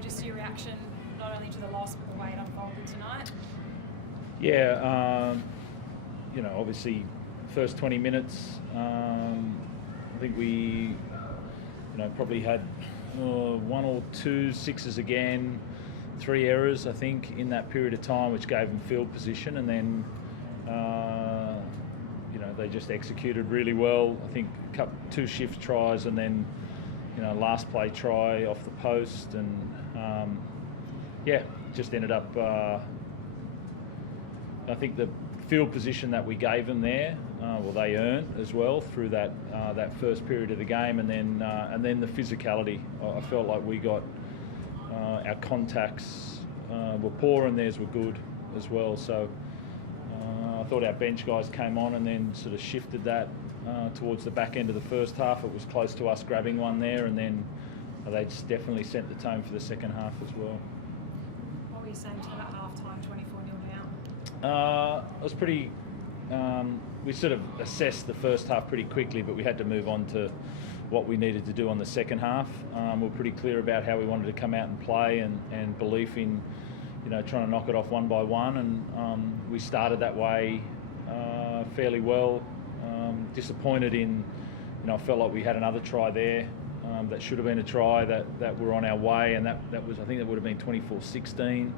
just your reaction not only to the loss but the way it unfolded tonight. Yeah, obviously, first 20 minutes, I think we, probably had one or two sixes again, 3 errors, I think, in that period of time, which gave them field position, and then, they just executed really well. I think 2 shift tries, and then, last play try off the post, and just ended up. I think the field position that we gave them there, they earned as well through that first period of the game, and then the physicality. I felt like we got our contacts were poor and theirs were good as well. So I thought our bench guys came on and then sort of shifted that towards the back end of the first half. It was close to us grabbing one there, and then they just definitely set the tone for the second half as well. What were you saying to them at half-time, 24-0 down? It was pretty. We sort of assessed the first half pretty quickly, but we had to move on to what we needed to do on the second half. We were pretty clear about how we wanted to come out and play, and belief in, trying to knock it off one by one, and we started that way fairly well. Disappointed in, I felt like we had another try there that should have been a try that we're on our way, and that was, I think that would have been 24-16,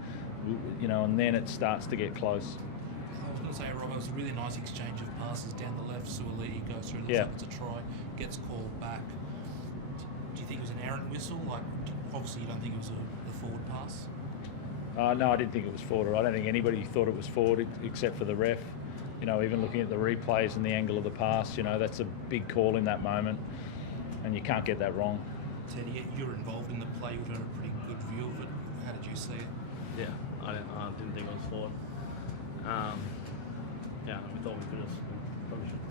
and then it starts to get close. I was going to say, Robbo, it was a really nice exchange of passes down the left. Suaalii goes through, looks like it's a try, gets called back. Do you think it was an errant whistle? Like, obviously you don't think it was a forward pass? No, I didn't think it was forward. I don't think anybody thought it was forward except for the ref. Even looking at the replays and the angle of the pass, that's a big call in that moment, and you can't get that wrong. Teddy, you were involved in the play. You've got a pretty good view of it. How did you see it? Yeah, I didn't think it was forward. We thought we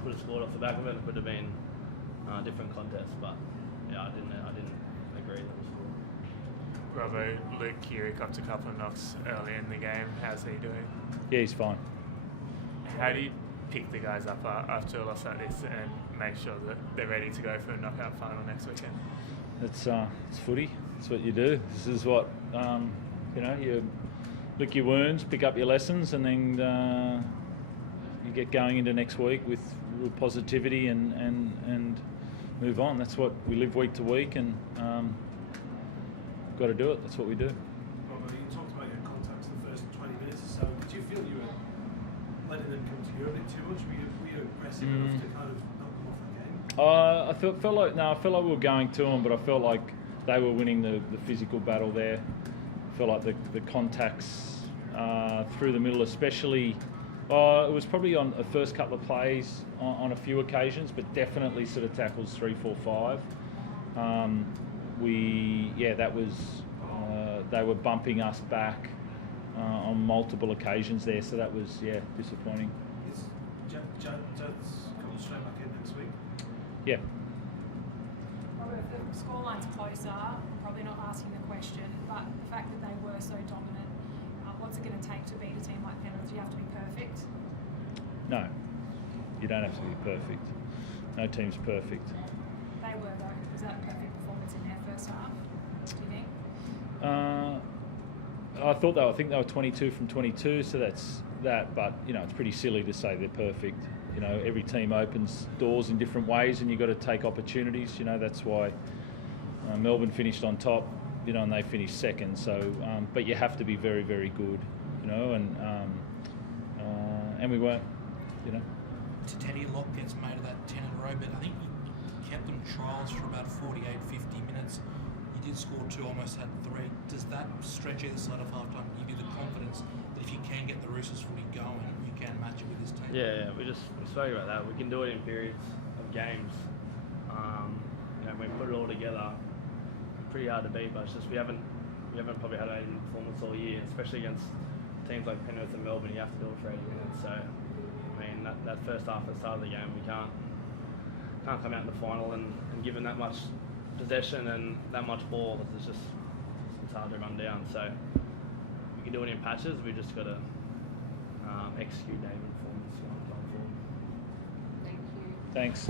could have scored off the back of it. It could have been a different contest, but I didn't agree that it was forward. Robbo, Luke Keary copped a couple of knocks early in the game. How's he doing? Yeah, he's fine. How do you pick the guys up after a loss like this and make sure that they're ready to go for a knockout final next weekend? It's footy. It's what you do. This is what you lick your wounds, pick up your lessons, and then you get going into next week with real positivity and move on. That's what we live week to week, and got to do it. That's what we do. Robbo, you talked about your contacts the first 20 minutes or so. Did you feel you were letting them come to you a bit too much? Were you aggressive enough to kind of knock them off the game? I felt like we were going to them, but I felt like they were winning the physical battle there. I felt like the contacts through the middle, especially. It was probably on the first couple of plays on a few occasions, but definitely sort of tackles 3, 4, 5. That was they were bumping us back on multiple occasions there, so that was disappointing. Is Jad's coming straight back in next week? Yeah. Robbo, if the scoreline's closer, I'm probably not asking the question, but the fact that they were so dominant, what's it going to take to beat a team like Panthers? Do you have to be perfect? No, you don't have to be perfect. No team's perfect. They were, though. Was that a perfect performance in their first half, do you think? I think they were 22 from 22, so that's that. But it's pretty silly to say they're perfect. Every team opens doors in different ways, and you've got to take opportunities. That's why Melbourne finished on top, and they finished second. So, but you have to be very, very good, and we weren't, Teddy Lock gets made of that 10 in a row, but I think you kept them trials for about 48, 50 minutes. You did score 2, almost had 3. Does that stretch either side of halftime give you the confidence that if you can get the Roosters footy going, you can match it with this team? Yeah, we spoke about that. We can do it in periods of games. When we put it all together, pretty hard to beat, but it's just we haven't probably had an performance all year, especially against teams like Penrith and Melbourne. You have to do it for 80 minutes. So, that first half at the start of the game, we can't come out in the final and given that much possession and that much ball, it's hard to run down. So we can do it in patches. We just got to execute game and performance going forward. Thank you. Thanks.